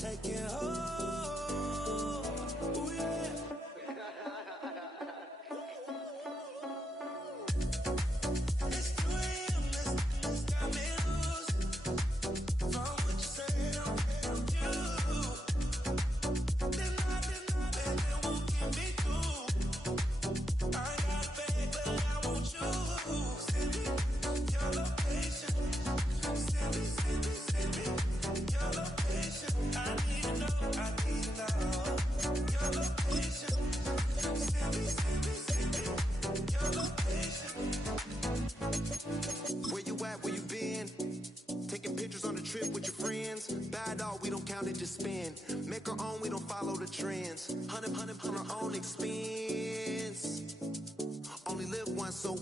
take it home. Ooh, yeah. It's 2 a.m. This got me loose. From what you said, I'm you. Then it won't get me through. I got a bag, but I want you. Send me your location. Send me your location. I need to know your location. Send me your location. Where you at, where you been? Taking pictures on the trip with your friends. Bad dog, we don't count it, just spend. Make our own, we don't follow the trends. 100 on our own expense. Only live once, so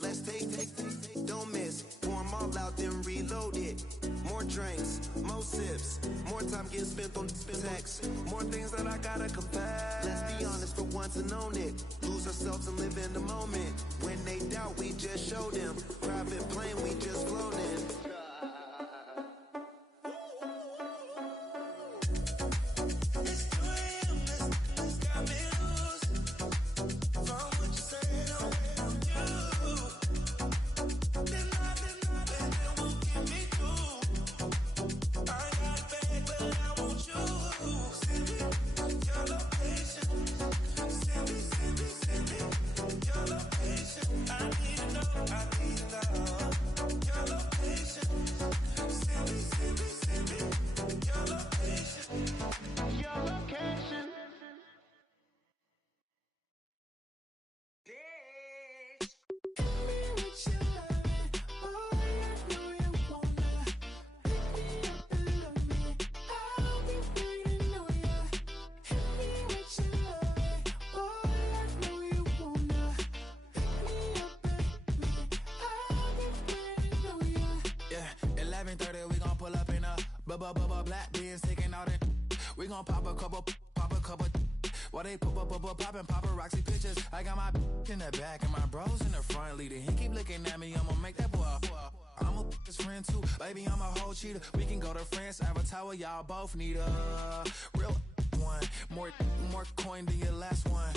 let's take. Don't miss. Pour 'em all out, then reload it. More drinks, more sips. More time getting spent on text. More things that I gotta confess. Let's be honest for once and own it. Lose ourselves and live in the moment. When they doubt, we just show them. Private plane, we just floating. It's 2 a.m. This got me loose. From what you said, I'm you. Then it won't get me through. I got a bag, but I want you. Send me your location. Send me your location. I need to know your location. Send me your location. Your location. Yeah, 11:30, we gon' pull up in a black beans, taking all that. We gon' pop a couple. While they poppin' paparazzi pictures. I got my in the back and my bros in the front leader. He keep looking at me, I'ma make that boy. I'm a his friend too, baby, I'm a whole cheater. We can go to France, Avatar, y'all both need a real one. More coin than your last one.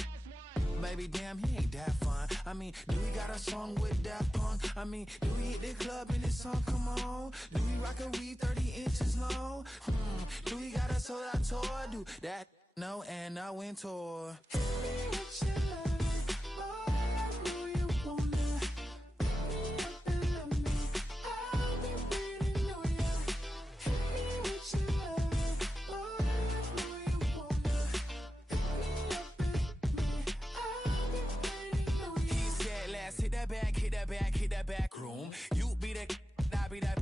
Baby, damn, he ain't that fun. I mean, do we got a song with that punk? I mean, do we hit the club in this song? Come on. Do we rock a weed 30 inches long? Do we got a sold out tour? Do that? No, and I went tour. Hit that back room. You be the, I be that.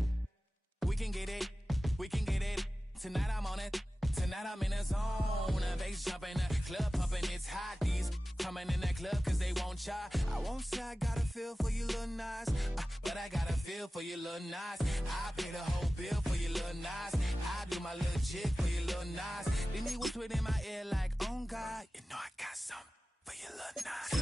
We can get it. Tonight I'm on it. Tonight I'm in a zone. A bass jumping, a club pumping, it's hot. These coming in that club cause they won't try. I won't say I got a feel for you little nice, but I got a feel for you little nice. I pay the whole bill for you little nice. I do my little jig for you little nice. Then he whispered in my ear like, oh God, you know I got something for you little nice.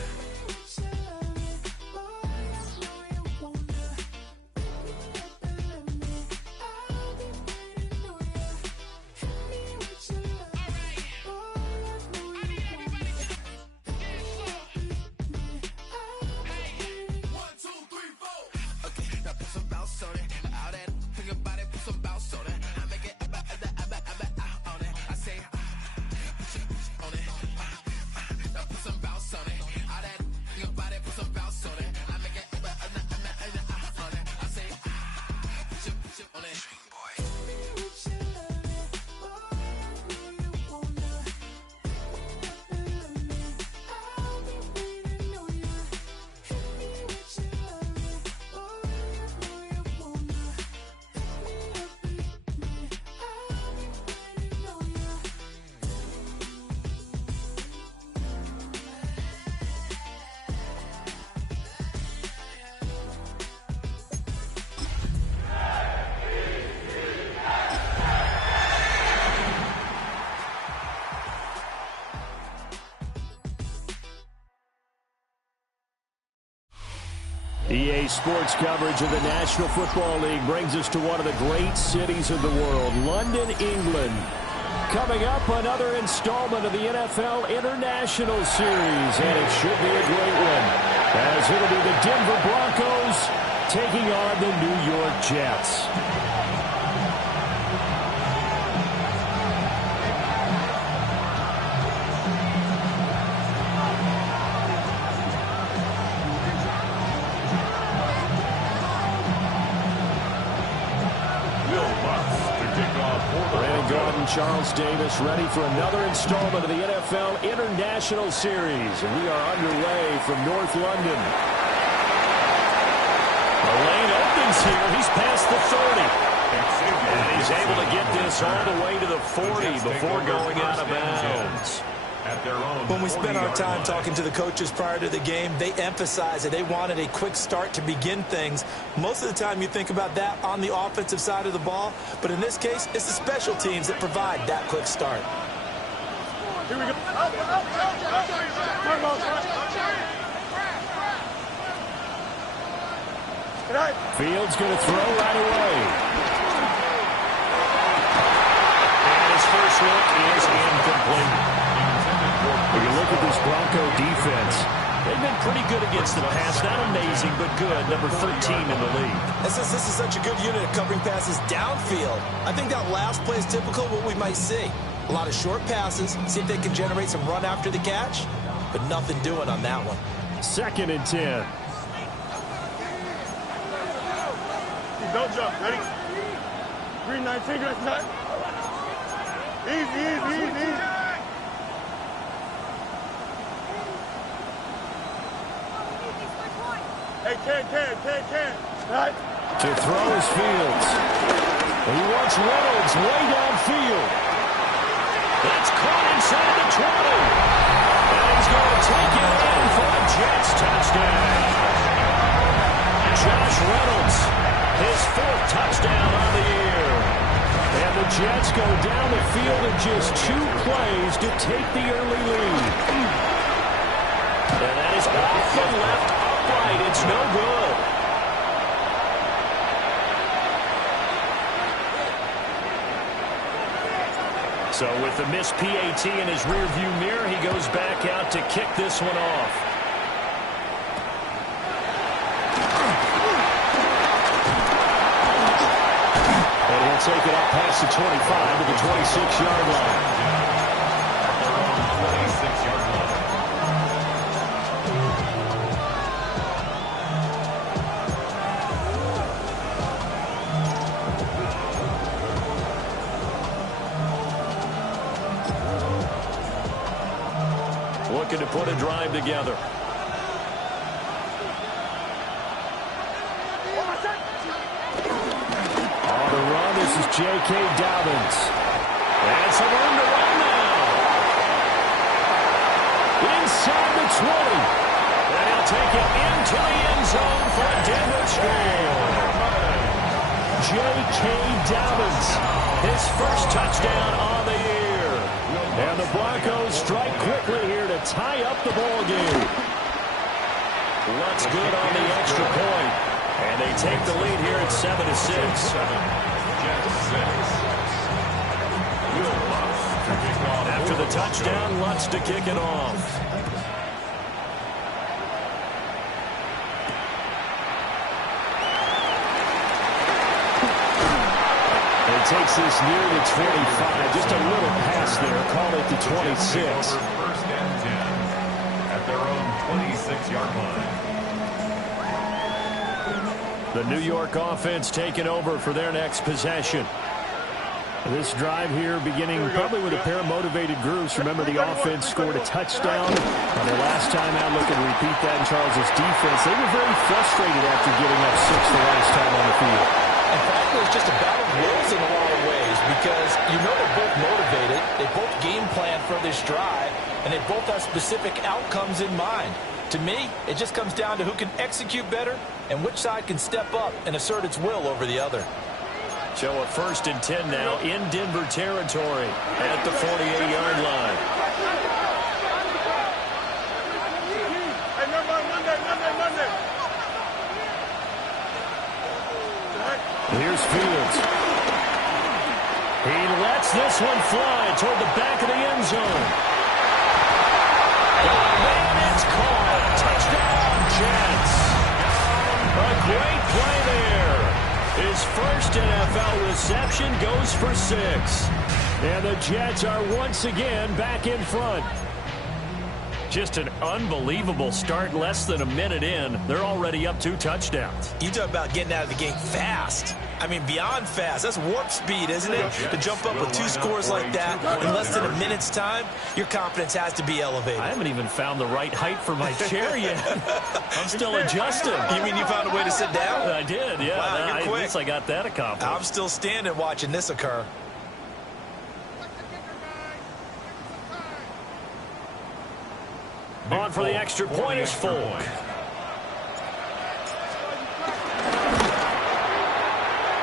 Put some sports coverage of the National Football League brings us to one of the great cities of the world, London, England. Coming up, another installment of the NFL International Series, and it should be a great one, as it'll be the Denver Broncos taking on the New York Jets. Charles Davis ready for another installment of the NFL International Series. And we are underway from North London. The lane opens here. He's past the 30. And he's able to get this all the way to the 40 before going out of bounds. When we spent our time talking to the coaches prior to the game, they emphasized that they wanted a quick start to begin things. Most of the time you think about that on the offensive side of the ball, but in this case, it's the special teams that provide that quick start. Here we go. Fields going to throw right away. And his first look is incomplete. When you look at this Bronco defense, they've been pretty good against the pass. Not amazing, but good. Number 13 in the league. And since this is such a good unit of covering passes downfield, I think that last play is typical of what we might see. A lot of short passes, see if they can generate some run after the catch, but nothing doing on that one. 2nd and 10. Don't jump. Ready? 319, good shot. Easy. Hey, Ken. Right. To throw is Fields. He wants Reynolds way downfield. That's caught inside the 20. And he's going to take it in for a Jets touchdown. Josh Reynolds, his 4th touchdown on the year. And the Jets go down the field in just 2 plays to take the early lead. And that is off the left upright. It's no good. So with the missed PAT in his rearview mirror, he goes back out to kick this one off. And he'll take it up past the 25 to the 26-yard line. At their own 26-yard line. Looking to put a drive together. On the run, this is J.K. Dobbins. And some room to run now. Inside the 20. And he'll take it into the end zone for a Denver score. J.K. Dobbins, his first touchdown on the year. And the Broncos strike quickly here to tie up the ball game. What's good on the extra point. And they take the lead here at 7-6. After the touchdown, Lutz to kick it off. Takes this near the 25. Just a little pass there. Call it the 26. First and 10 at their own 26-yard line. The New York offense taking over for their next possession. This drive here beginning probably with a pair of motivated groups. Remember, the offense scored a touchdown on their last time out. Look and repeat that in Charles' defense. They were very frustrated after giving up 6 the last time on the field. And frankly, it's just a battle of wills in a lot of ways because you know they're both motivated, they both game plan for this drive, and they both have specific outcomes in mind. To me, it just comes down to who can execute better and which side can step up and assert its will over the other. So a 1st and 10 now in Denver territory at the 48-yard line. Hey, Monday. Here's Fields. He lets this one fly toward the back of the end zone. And it's caught. Touchdown, Jets. A great play there. His first NFL reception goes for 6. And the Jets are once again back in front. Just an unbelievable start. Less than a minute in, they're already up 2 touchdowns. You talk about getting out of the game fast. I mean, beyond fast. That's warp speed, isn't it? To jump up with 2 scores like that in less than a minute's time, your confidence has to be elevated. I haven't even found the right height for my chair yet. I'm still adjusting. You mean you found a way to sit down? I did, yeah. Wow, you're quick. I guess I got that accomplished. I'm still standing watching this occur. On for the extra point is Folk.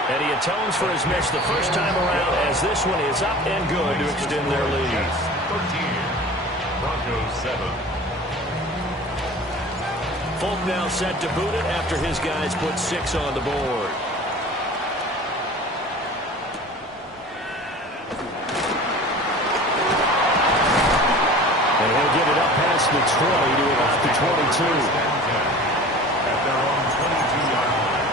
And he atones for his miss the first time around as this one is up and good to extend their lead. 13, Broncos 7. Folk now set to boot it after his guys put 6 on the board. And he'll get it up past the 20 to about the 22. At their own 22-yard line.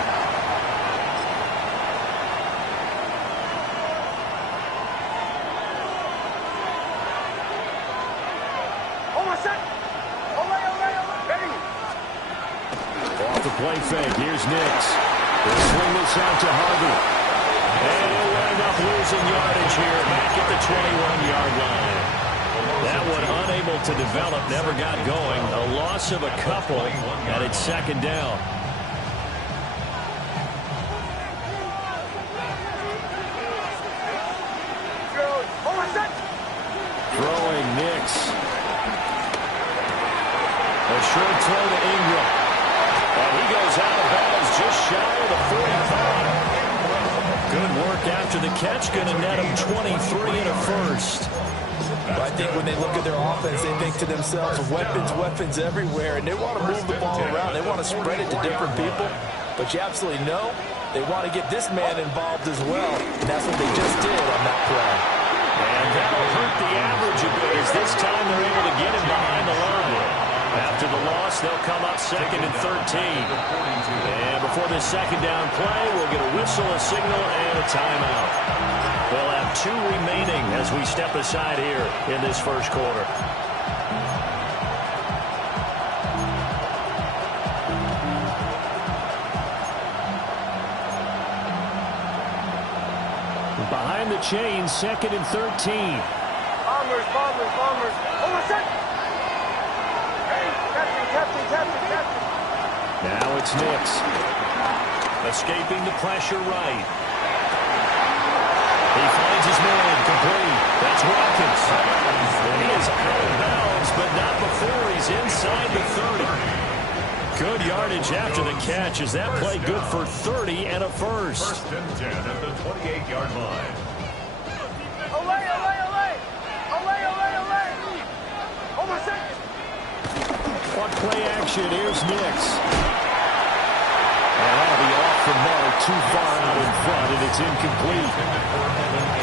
Off the play fake, here's Nix. He'll swing this out to Harvey. And he'll wind up losing yardage here back at the 21-yard line. That one unable to develop, never got going. A loss of a couple, and it's second down. Throwing Nix. A short throw to Ingram. And he goes out of bounds just shy of the 45. Good work after the catch. Going to net him 23 and a first. I think when they look at their offense, they think to themselves, weapons everywhere, and they want to move the ball around. They want to spread it to different people. But you absolutely know they want to get this man involved as well, and that's what they just did on that play. And that'll hurt the average a bit as this time they're able to get him behind the line. After the loss, they'll come up 2nd and 13. And before this second down play, we'll get a whistle, a signal, and a timeout. They'll have 2 remaining as we step aside here in this first quarter. Behind the chains, 2nd and 13. Bombers. Captain. Now it's Nix. Escaping the pressure right. He finds his man complete. That's Watkins. And he is out of bounds, but not before he's inside the 30. Good yardage after the catch. Is that play good for 30 and a first? 1st and 10 at the 28-yard line. On play action, here's Nix. And that'll be off the mark, too far out in front, and it's incomplete.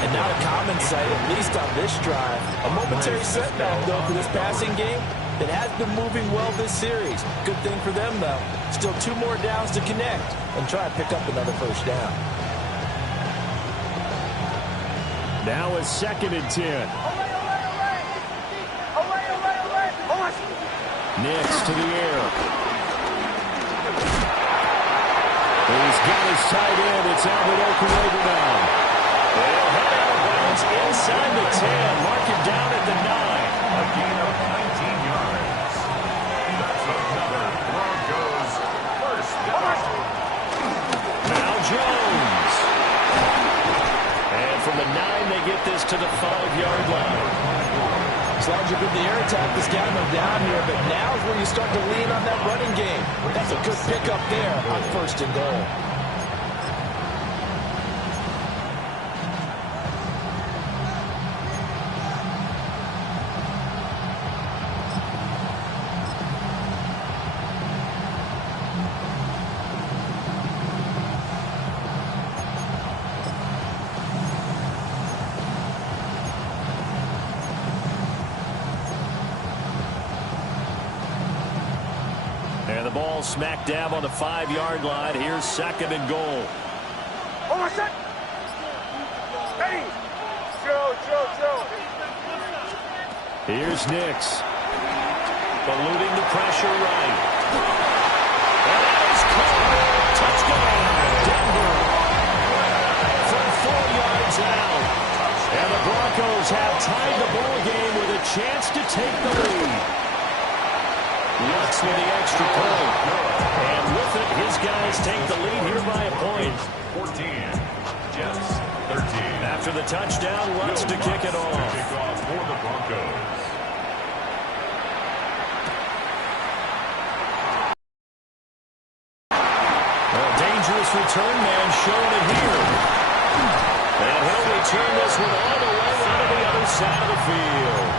And not a common sight, at least on this drive. A momentary setback, though, for this passing game. It has been moving well this series. Good thing for them, though. Still 2 more downs to connect and try and pick up another first down. Now a 2nd and 10. Nix to the air. He's got his tight end. It's Albert Okurogu now. They'll head out of bounds inside the 10. Mark him down at the 9. A gain of 19 yards. That's another Broncos first down. Now Jones. And from the 9, they get this to the 5-yard line. As long as you're good in the air attack, this got them down here, but now is where you start to lean on that running game. That's a good pickup there on 1st and goal. And the ball smack dab on the 5-yard line. Here's 2nd and goal. Oh, my son! Hey! Chill. Here's Nix. Eluding the pressure right. And that is caught. Touchdown, Denver. From 4 yards out. And the Broncos have tied the ball game with a chance to take the lead. Lutz with the extra point. And with it, his guys take the lead here by a point. 14, Jets 13. After the touchdown, Lutz to kick it off. Kickoff for the Broncos. Dangerous return man showing it here. And he'll return this one all the way out to the other side of the field.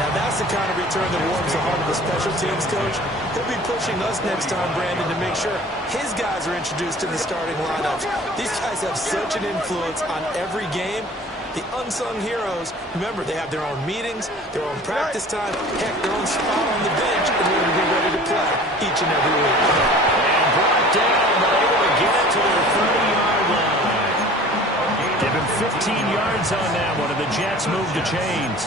Now that's the kind of return that warms the heart of a special teams coach. He'll be pushing us next time, Brandon, to make sure his guys are introduced to the starting lineups. These guys have such an influence on every game. The unsung heroes, remember, they have their own meetings, their own practice time, heck, their own spot on the bench in order to be ready to play each and every week. And brought down, but able to get it to their 30-yard line. Give him 15 yards on that one, and the Jets move the chains.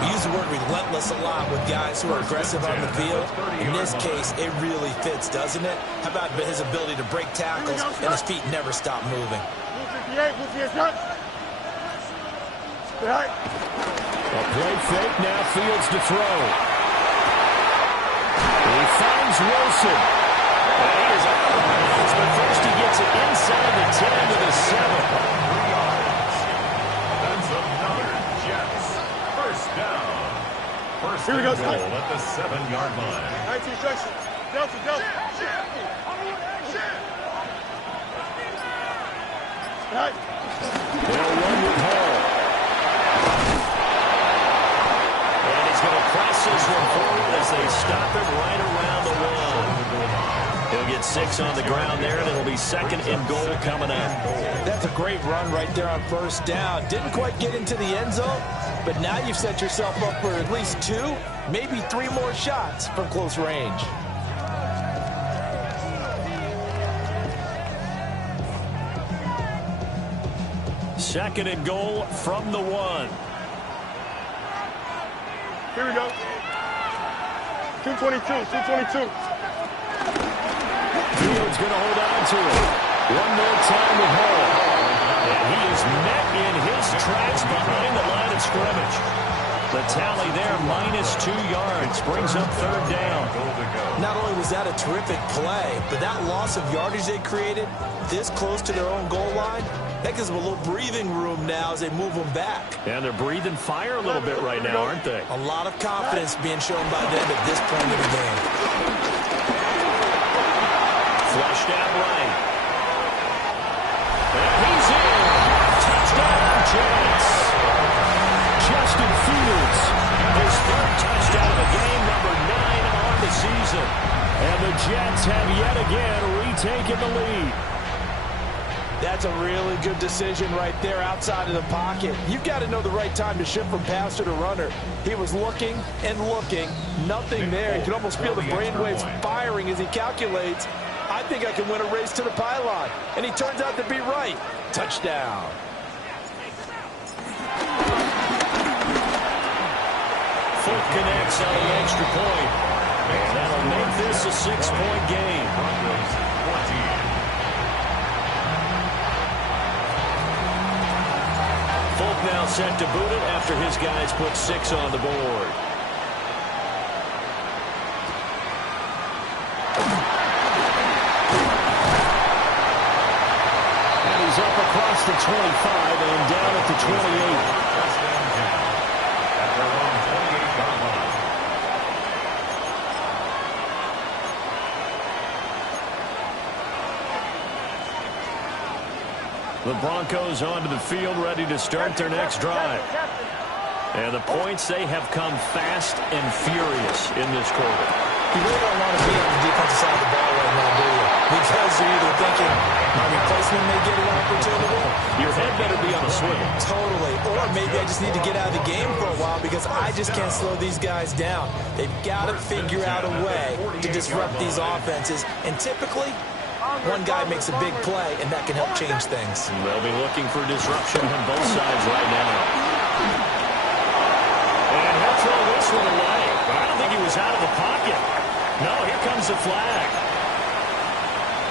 We use the word relentless a lot with guys who are aggressive on the field. In this case, it really fits, doesn't it? How about his ability to break tackles and his feet never stop moving? A play fake, now Fields to throw. He finds Wilson. And he is out of bounds, but first he gets it inside the 10 to the 7. 3 yards. That's another Jets. First down. First Here we go, and goal at the 7-yard line. 19 section. Delta. They'll run with Hall. And he's going to press this one forward as they stop him right around the 1. He'll get 6 on the ground there, and it'll be 2nd and goal coming up. That's a great run right there on first down. Didn't quite get into the end zone, but now you've set yourself up for at least 2, maybe 3 more shots from close range. Second and goal from the 1. Here we go. 222. Fields going to hold on to it. One more time with Hall. And he is met in his tracks behind the line of scrimmage. The tally there, -2 yards, brings up 3rd down. Not only was that a terrific play, but that loss of yardage they created this close to their own goal line, that gives them a little breathing room now as they move them back. And they're breathing fire a little bit right now, aren't they? A lot of confidence being shown by them at this point of the game. Flushed out right. And he's in. Touchdown, Jets. Justin Fields, his 3rd touchdown of the game, number 9 on the season. And the Jets have yet again retaken the lead. That's a really good decision right there outside of the pocket. You've got to know the right time to shift from passer to runner. He was looking and looking, nothing there. You can almost feel the brainwaves firing as he calculates, I think I can win a race to the pylon. And he turns out to be right. Touchdown. Foot connects on the extra point. And that'll make this a 6-point game. Folk now set to boot it after his guys put 6 on the board. And he's up across the 25 and down at the 28. The Broncos onto the field, ready to start their next drive. And the points, they have come fast and furious in this quarter. You really don't want to be on the defensive side of the ball right now, do you? Because you're either thinking my replacement may get an opportunity. Your head better be on a swivel. Totally. Or maybe I just need to get out of the game for a while because I just can't slow these guys down. They've got to figure out a way to disrupt these offenses. And typically, one guy makes a big play, and that can help change things. They'll be looking for disruption on both sides right now. And he'll throw this one away, but I don't think he was out of the pocket. No, here comes the flag.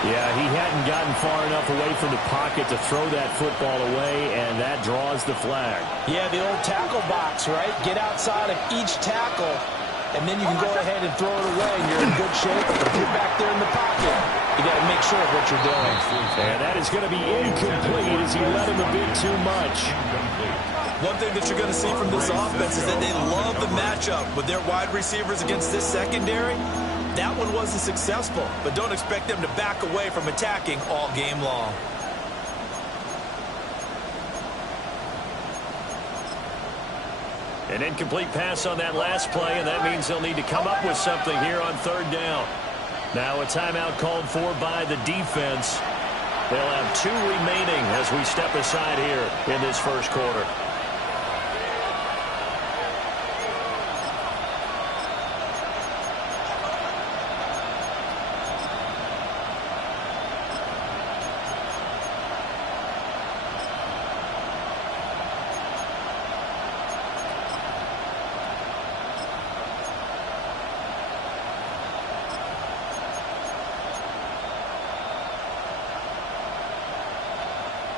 Yeah, he hadn't gotten far enough away from the pocket to throw that football away, and that draws the flag. Yeah, the old tackle box, right? Get outside of each tackle, and then you can go ahead and throw it away, and you're in good shape. If you're back there in the pocket, you got to make sure of what you're doing. And that is going to be incomplete as he let him a bit too much. One thing that you're going to see from this offense is that they love the matchup with their wide receivers against this secondary. That one wasn't successful, but don't expect them to back away from attacking all game long. An incomplete pass on that last play, and that means they'll need to come up with something here on third down. Now a timeout called for by the defense. They'll have 2 remaining as we step aside here in this first quarter.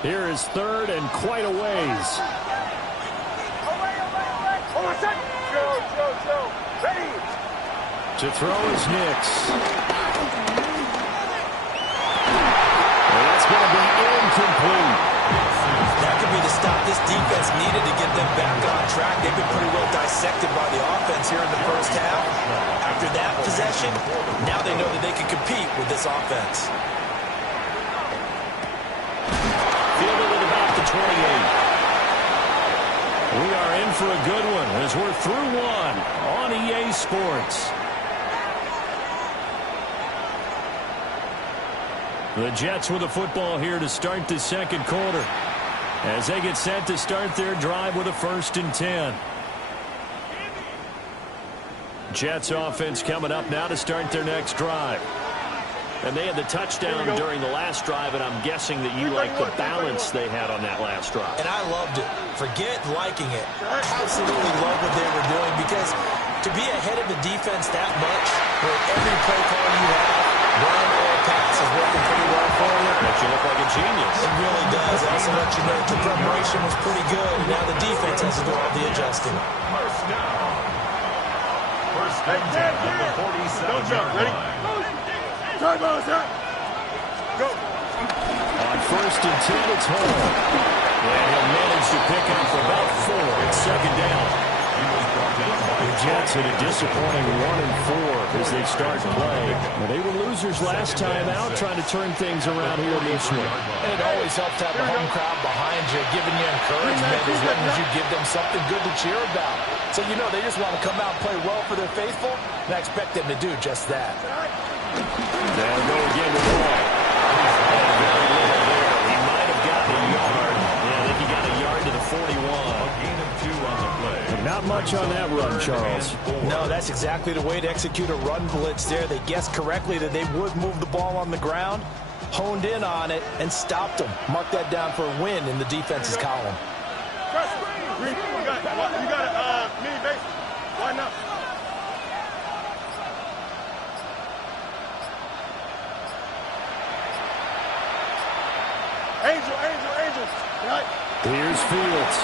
Here is third and quite a ways. To throw is Nix. And that's going to be incomplete. That could be the stop this defense needed to get them back on track. They've been pretty well dissected by the offense here in the first half. After that possession, now they know that they can compete with this offense. Fielded at about the 28. We are in for a good one as we're through one on EA Sports. The Jets with the football here to start the second quarter as they get set to start their drive with a 1st and 10. Jets offense coming up now to start their next drive. And they had the touchdown during the last drive, and I'm guessing that you like the balance they had on that last drive. And I loved it. Forget liking it. I absolutely love what they were doing because to be ahead of the defense that much, where every play call you have, run or pass is working pretty well for you. Makes you look like a genius. It really does. It also lets you know that the preparation was pretty good, and now the defense has to do all the adjusting. First down. First and 10 at the 47-yard line. Time out, Zach. Go. On 1st and 10, it's Hall. And he'll manage to pick up about 4 at second down. The Jets had a disappointing 1-4 as they start play. Well, they were losers last time out, trying to turn things around here in this one. And it always helps to have the home crowd behind you, giving you encouragement as long as you give them something good to cheer about. So you know they just want to come out and play well for their faithful, and I expect them to do just that. They'll go again with Hall. And very little there. He might have gotten a yard. Yeah, I think he got a yard to the 41. A gain of 2 on the play. But not much on that run, Charles. No, that's exactly the way to execute a run blitz there. They guessed correctly that they would move the ball on the ground, honed in on it, and stopped them. Mark that down for a win in the defense's column. You got a mini base. Why not? Angel. Right. Here's Fields.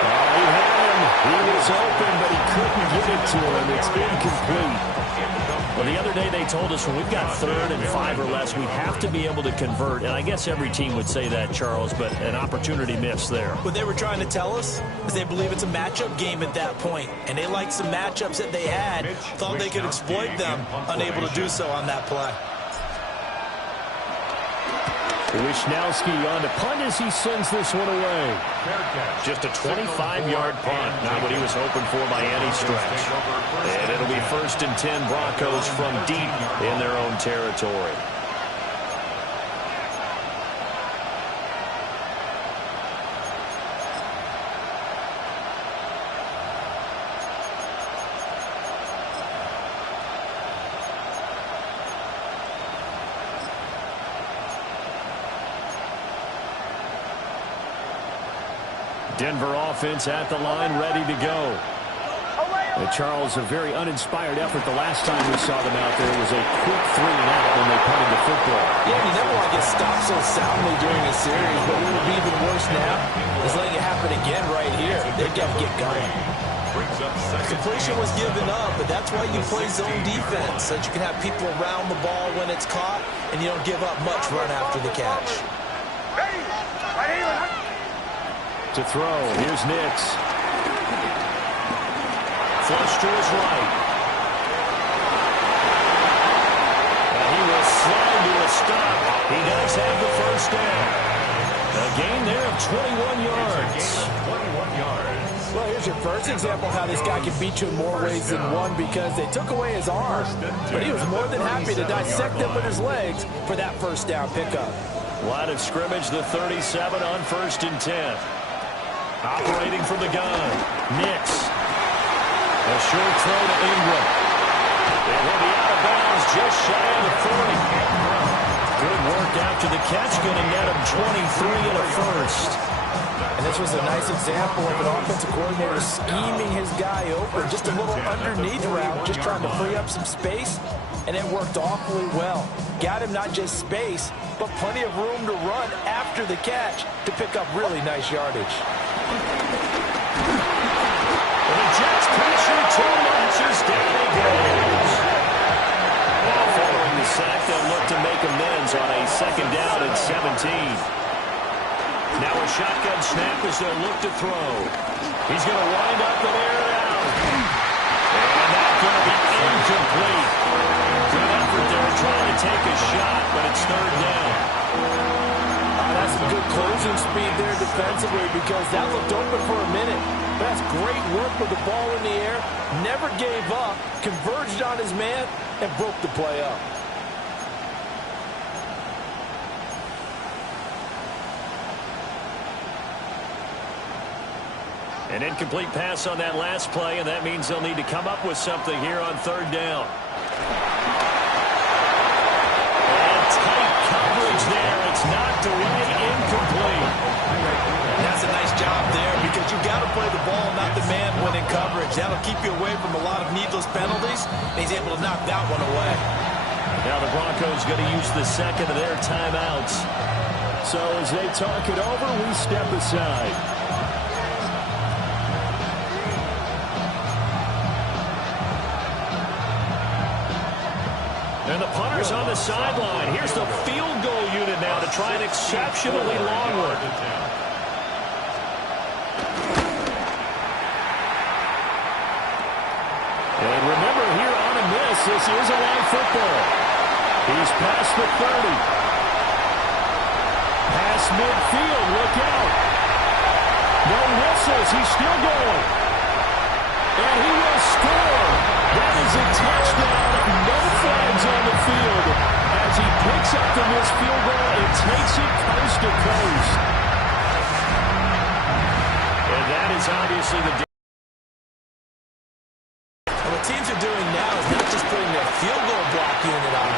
Oh, he had him. He was open, but he couldn't get it to him. It's incomplete. Well, the other day they told us when we've got 3rd and 5 or less, we have to be able to convert. And I guess every team would say that, Charles, but an opportunity missed there. What they were trying to tell us is they believe it's a matchup game at that point, and they liked some matchups that they had, thought they could exploit them, unable to do so on that play. Wisnowski on to punt as he sends this one away. Just a 25-yard punt. Not what he was hoping for by any stretch. And it'll be 1st and 10 Broncos from deep in their own territory. Denver offense at the line, ready to go. And Charles, a very uninspired effort the last time we saw them out there. It was a quick 3 and out when they punted the football. Yeah, you never want to get stopped so soundly during a series, but what would be even worse now is letting it happen again right here. They've got to get going. Completion was given up, but that's why you play zone defense, so that you can have people around the ball when it's caught, and you don't give up much run after the catch. To throw, here's Nix. Flush to his right. And he will slide to a stop. He does have the first down. A gain there of 21 yards. 21 yards. Well, here's your first example of how this guy can beat you in more ways than one, because they took away his arm, but he was more than happy to dissect them with his legs for that first down pickup. Line of scrimmage, the 37 on 1st and 10. Operating from the gun, Nix. A short throw to Ingram. It will be out of bounds just shy of the 40. Good work after the catch, going to net him 23 and a first. And this was a nice example of an offensive coordinator scheming his guy open. Just a little underneath route, just trying to free up some space, and it worked awfully well. Got him not just space, but plenty of room to run after the catch to pick up really nice yardage. And the Jets pressure 2 marches down he goes. Now following the sack, they'll look to make amends on a 2nd down and 17. Now a shotgun snap as they'll look to throw. He's going to wind up and air it out. And that's going to be incomplete. Good effort there trying to take a shot, but it's 3rd down. That's some good closing speed there defensively, because that looked open for a minute. But that's great work with the ball in the air. Never gave up, converged on his man, and broke the play up. An incomplete pass on that last play, and that means they'll need to come up with something here on 3rd down. And tight coverage there. It's knocked away, incomplete. That's a nice job there, because you've got to play the ball, not the man when in coverage. That'll keep you away from a lot of needless penalties, and he's able to knock that one away. Now the Broncos going to use the 2nd of their timeouts. So as they talk it over, we step aside. And the punter's on the sideline. Here's the field goal unit now to try an exceptionally long one. And remember, here on a miss, this is a live football. He's past the 30. Past midfield, look out. No whistles, he's still going. And he will score. That is a touchdown. No flags on the field as he picks up the missed field goal and takes it coast to coast. And that is obviously the... And what teams are doing now is not just putting their field goal block unit on.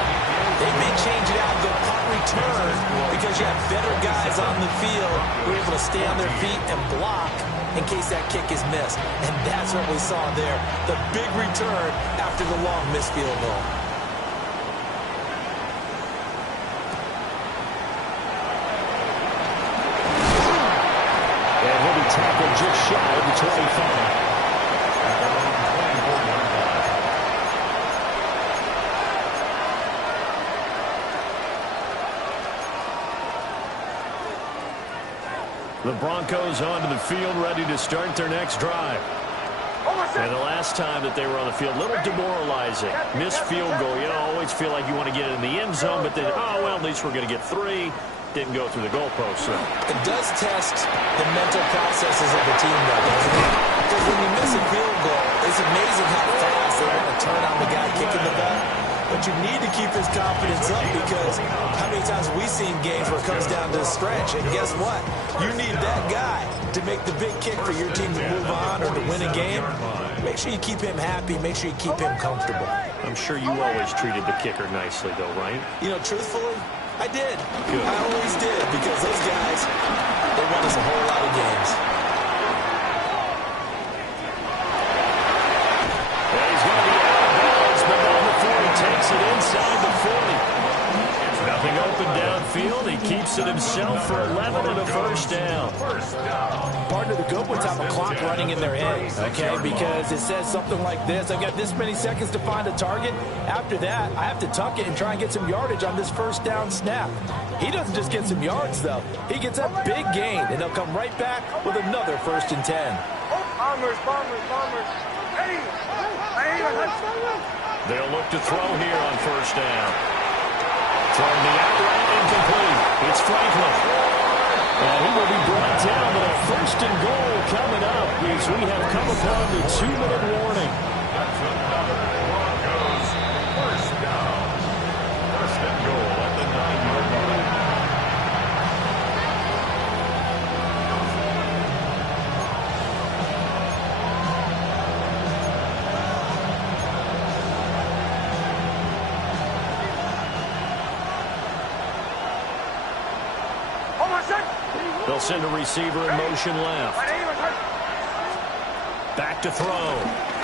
They may change it out and go punt return, because you have better guys on the field who are able to stay on their feet and block in case that kick is missed. And that's what we saw there, the big return after the long missed field goal. And he'll be tackled just shy of the 25. The Broncos onto the field, ready to start their next drive. And the last time that they were on the field, a little demoralizing. Missed field goal. You always feel like you want to get in the end zone, but then, oh, well, at least we're going to get 3. Didn't go through the goalpost. So. It does test the mental processes of the team, though, doesn't it? Because when you miss a field goal, it's amazing how fast they want to turn on the guy kicking the ball. But you need to keep his confidence up, because how many times have we seen games where it comes down to the stretch, and guess what? You need that guy to make the big kick for your team to move on or to win a game. Make sure you keep him happy. Make sure you keep him comfortable. I'm sure you always treated the kicker nicely, though, right? You know, truthfully, I did. Good. I always did, because those guys, they won us a whole lot of games. Yeah, he's going to be out of bounds, but not before he takes it inside the 40. Nothing open downfield. He keeps it himself for 11 and a first down. Part of the good ones have a clock running in their head, okay? Because it says something like this: I've got this many seconds to find a target. After that, I have to tuck it and try and get some yardage on this first down snap. He doesn't just get some yards, though. He gets a big gain, and he'll come right back with another 1st and 10. Bombers. They'll look to throw here on first down. From the outright incomplete, it's Franklin. And he will be brought down with a 1st and goal coming up as we have come upon the 2-minute warning. That's another Broncos 1st down. 1st and goal at the 9-yard line. They'll send a receiver in motion left. Back to throw.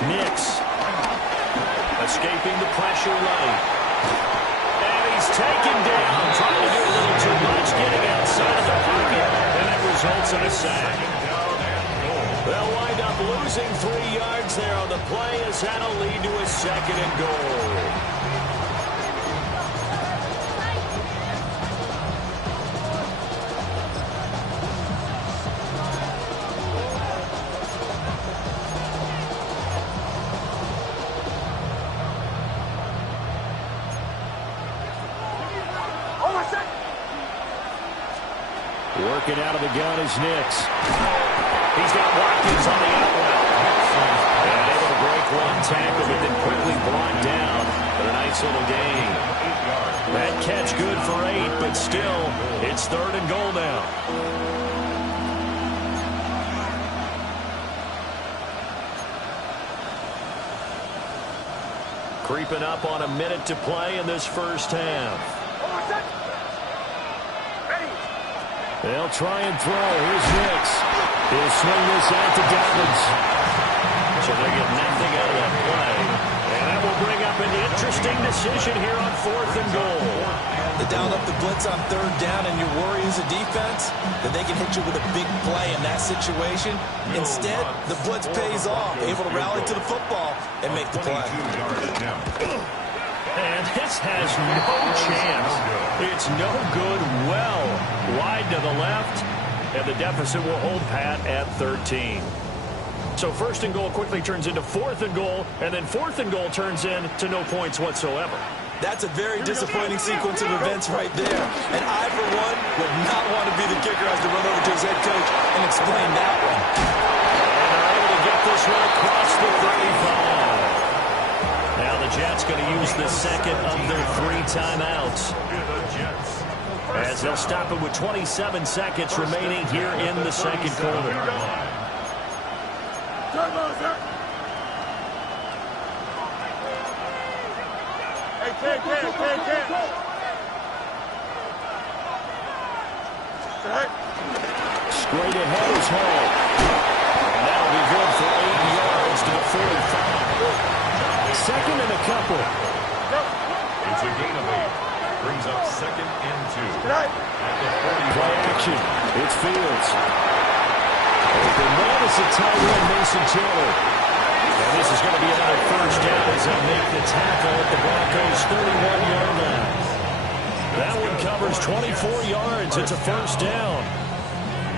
Nix. Escaping the pressure late. And he's taken down. Trying to do a little too much. Getting outside of the pocket. And it results in a sack. They'll wind up losing 3 yards there on the play, as that'll lead to a 2nd and goal. Working out of the gun is Nix. He's got Watkins on the out route. And able to break one tackle, but then quickly brought down. But a nice little gain. That catch good for 8, but still, it's 3rd and goal now. Creeping up on a minute to play in this first half. They'll try and throw. Here's Nix. He'll swing this out to Dobbins. So they get nothing out of that play. And that will bring up an interesting decision here on 4th and goal. They down up the blitz on 3rd down, and your worry as a defense that they can hit you with a big play in that situation. Instead, the blitz pays off, able to rally to the football and make the play. And this has no chance. It's no good. Well wide to the left, and the deficit will hold pat at 13. So 1st and goal quickly turns into 4th and goal, and then 4th and goal turns into no points whatsoever. That's a very disappointing sequence of events right there. And I, for one, would not want to be the kicker as to run over to his head coach and explain that one. And they're able to get this one across the 35. Now the Jets going to use the 2nd of their 3 timeouts, as they'll stop it with 27 seconds remaining here in the 2nd quarter. Straight ahead is Hall. And that'll be good for 8 yards to the 45. 2nd and a couple. It's a gain of 8. Brings up 2nd and 2. At the 40. Play action. It's Fields. Open man is the tight end, Mason Taylor. And this is going to be another first down as they make the tackle at the Broncos' 31-yard line. That one covers 24 yards. It's a first down.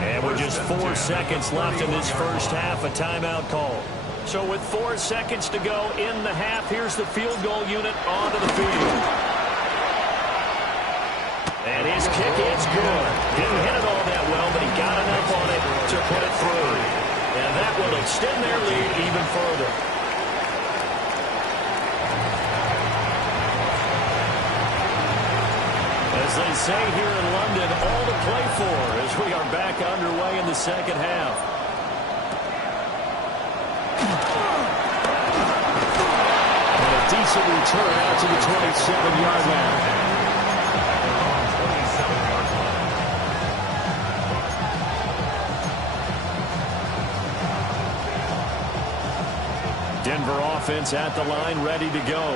And with just 4 seconds left in this first half, a timeout call. So with 4 seconds to go in the half, here's the field goal unit onto the field. And his kick is good. Didn't hit it all that well, but he got enough on it to put it through. And that will extend their lead even further. As they say here in London, all to play for as we are back underway in the second half. And a decent return out to the 27-yard line. Denver offense at the line, ready to go.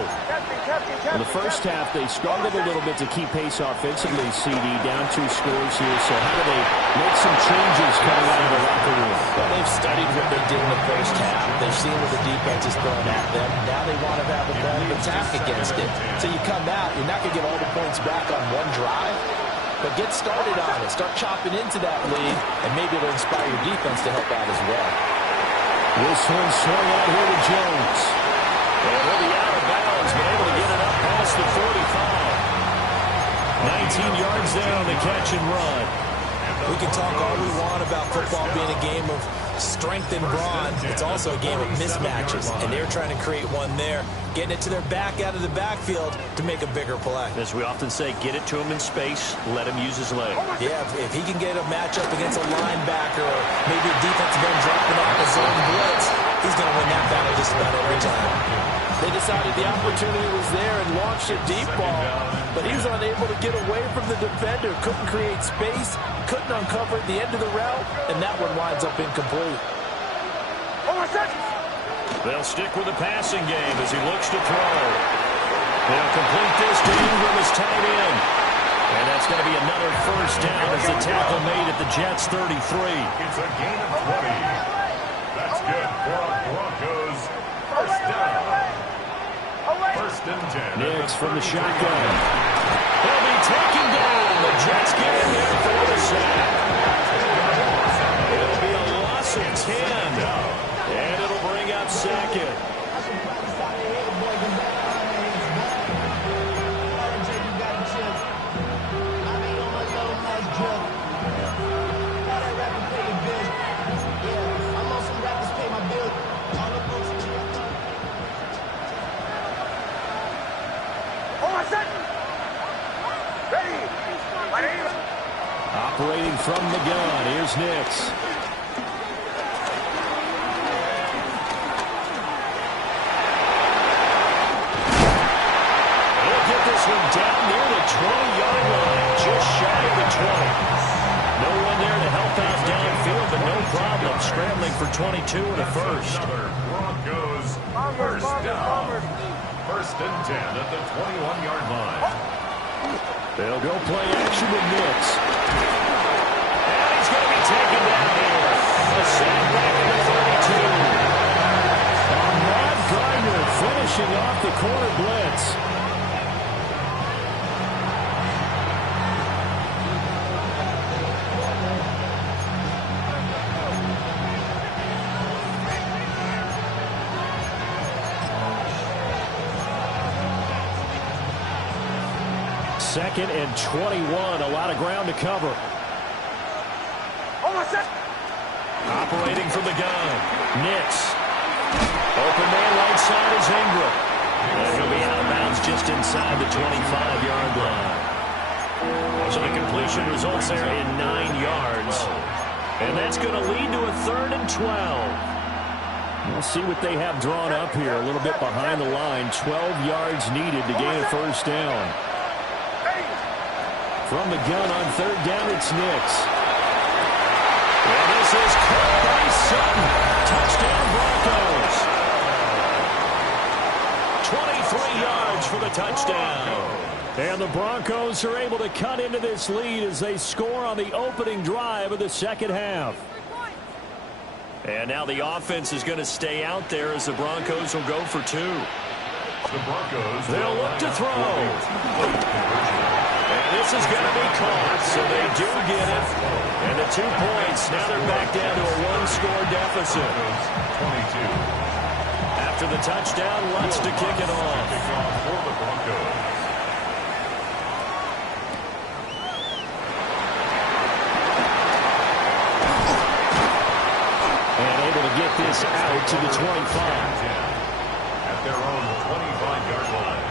In the first half, they struggled a little bit to keep pace offensively, CD, down 2 scores here. So how do they make some changes coming out of the locker room? Well, they've studied what they did in the first half. They've seen what the defense is throwing at them. Now they want to have a plan of attack against it. So you come out, you're not going to get all the points back on one drive, but get started on it. Start chopping into that lead, and maybe it'll inspire your defense to help out as well. This one swung out here to Jones. And he'll be out of bounds, but able to get it up past the 45. 19 yards there on the catch and run. We can talk all we want about football being a game of strength and brawn. It's also a game of mismatches, and they're trying to create one there, getting it to their back out of the backfield to make a bigger play. As we often say, get it to him in space, let him use his leg. Yeah, if he can get a matchup against a linebacker or maybe a defensive end dropping off a zone blitz, he's going to win that battle just about every time. They decided the opportunity was there and launched a deep ball, but he was unable to get away from the defender, couldn't create space, couldn't uncover the end of the route, and that one winds up incomplete. They'll stick with the passing game as he looks to throw. They'll complete this to Ingram as tight end. And that's going to be another first down as the tackle made at the Jets' 33. It's a gain of 20. That's good for a Broncos first down. First and 10. Nix from the shotgun. He'll be taken down. The Jets get in there for the sack. It'll be a loss of 10. And it'll bring up second. Operating from the gun, here's Nix. He'll get this one down near the 20-yard line, just shy of the 20. No one there to help out downfield, but no problem scrambling for 22 and a first. Another Broncos first down. First and 10 at the 21-yard line. They'll go play action with Nix. And he's going to be taken down here. A sack back at the 32. Ahmad Gardner finishing off the corner blitz. Second and 21, a lot of ground to cover. Operating from the gun, Nix. Open man right side is Ingram. And he'll be out of bounds just inside the 25-yard line. So the completion results there in 9 yards. And that's going to lead to a 3rd and 12. We'll see what they have drawn up here a little bit behind the line. 12 yards needed to gain a first down. From the gun on 3rd down, it's Nix. And this is caught by Sutton. Touchdown Broncos. 23 yards for the touchdown. And the Broncos are able to cut into this lead as they score on the opening drive of the second half. And now the offense is going to stay out there as the Broncos will go for 2. The Broncos. They'll look to throw. And this is going to be caught, so they do get it. And the 2 points, now they're back down to a one-score deficit. 22. After the touchdown, Lutz to kick it off. Kickoff for the Broncos. And able to get this out to the 25. At their own 25-yard line.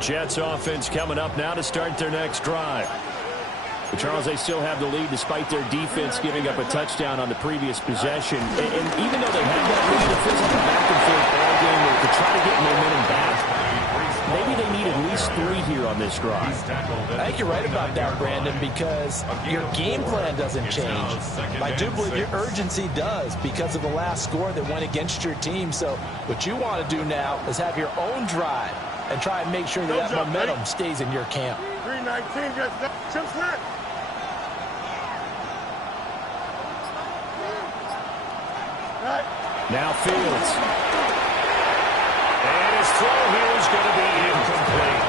Jets offense coming up now to start their next drive. But Charles, they still have the lead despite their defense giving up a touchdown on the previous possession. And even though they have that lead, it feels like a back-and-forth ball game where to try to get momentum back, maybe they need at least 3 here on this drive. I think you're right about that, Brandon, because your game plan doesn't change. I do believe your urgency does because of the last score that went against your team. So what you want to do now is have your own drive and try and make sure that momentum stays in your camp. 319, just chip snap. Now Fields. And his throw here is going to be incomplete.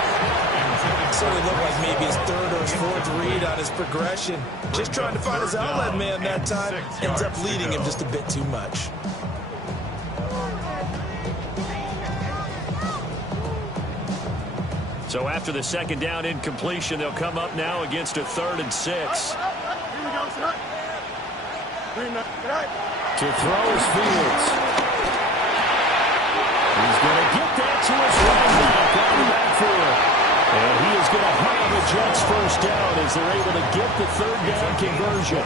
Certainly looked like maybe his third or his fourth read on his progression. Just trying to find his outlet man that time. Ends up leading him just a bit too much. So after the second down incompletion, they'll come up now against a 3rd and 6. To throw is Fields. He's going to get that to his running back on the backfield. And he is going to have the Jets first down as they're able to get the 3rd down conversion.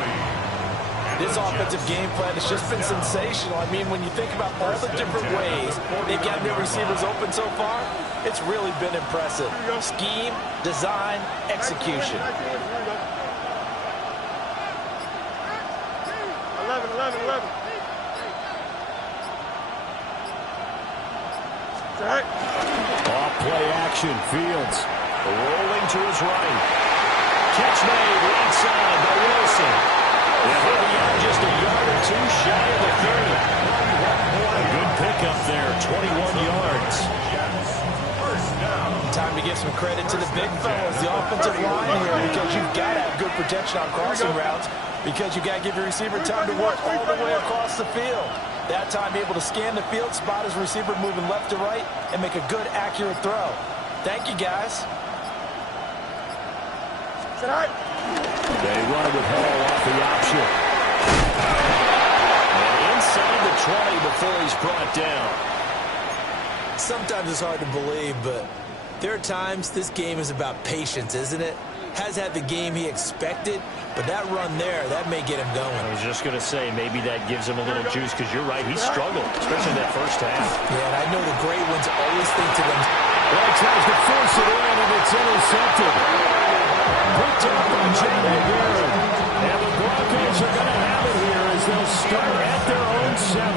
This offensive game plan has just been sensational. I mean, when you think about all the different ways they've gotten their receivers open so far, it's really been impressive. Scheme, design, execution. 11. Off play action, Fields rolling to his right. Catch made right side by Wilson. And he'll be out just a yard or 2 shy of the 30. A good pickup there, 21 yards. Time to give some credit to the big fellas, the offensive line here, because you've got to have good protection on crossing routes, because you've got to give your receiver time to work all the way across the field. That time able to scan the field, spot his receiver moving left to right, and make a good, accurate throw. Thank you, guys. They run it with Hall off the option. And inside the 20 before he's brought down. Sometimes it's hard to believe, but there are times this game is about patience, isn't it? Has had the game he expected, but that run there, that may get him going. I was just going to say, maybe that gives him a little juice, because you're right, he struggled, especially in that first half. Yeah, and I know the great ones always think to them. Well, he tries to force it in, and it's intercepted. Picked up by John Aguirre. And the Broncos are going to have it here as they'll start at their own 7.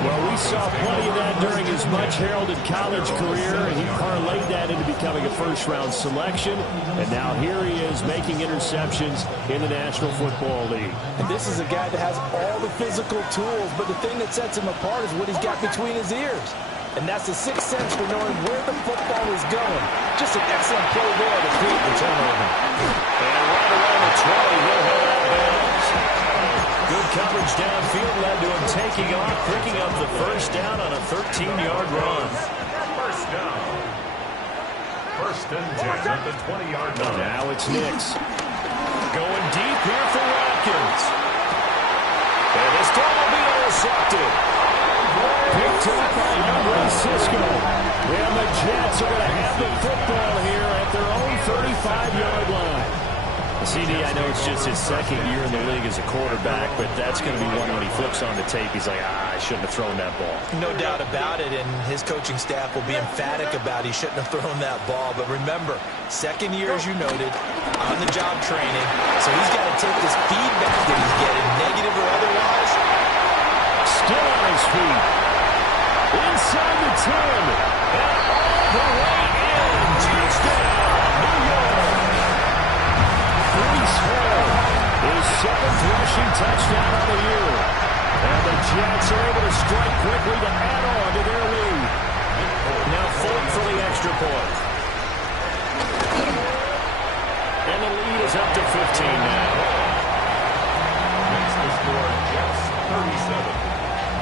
Well, we saw plenty of that during his much-heralded college career, and he parlayed that into becoming a first-round selection. And now here he is making interceptions in the National Football League. And this is a guy that has all the physical tools, but the thing that sets him apart is what he's got between his ears. And that's the sixth sense for knowing where the football is going. Just an excellent play there to create the turnover. And right around the 20, he'll head out of bounds. Good coverage downfield led to him taking off, picking up the first down on a 13-yard run. First down. 1st and 10 at the 20-yard line. Now it's Nix. Going deep here for Watkins. And this time will be intercepted. Picked up by Andre Cisco. And the Jets are going to have the football here at their own 35-yard line. CD, I know it's just his 2nd year in the league as a quarterback, but that's going to be one when he flips on the tape. He's like, I shouldn't have thrown that ball. No doubt about it, and his coaching staff will be emphatic about he shouldn't have thrown that ball. But remember, 2nd year, as you noted, on-the-job training, so he's got to take this feedback that he's getting, negative or otherwise. Still on his feet. Inside the 10. And all the way in. Touchdown, New York. Brees Hall seventh rushing touchdown of the year. And the Jets are able to strike quickly to add on to their lead. Now Fulton for the extra point. And the lead is up to 15 now. Makes the score Jets 37,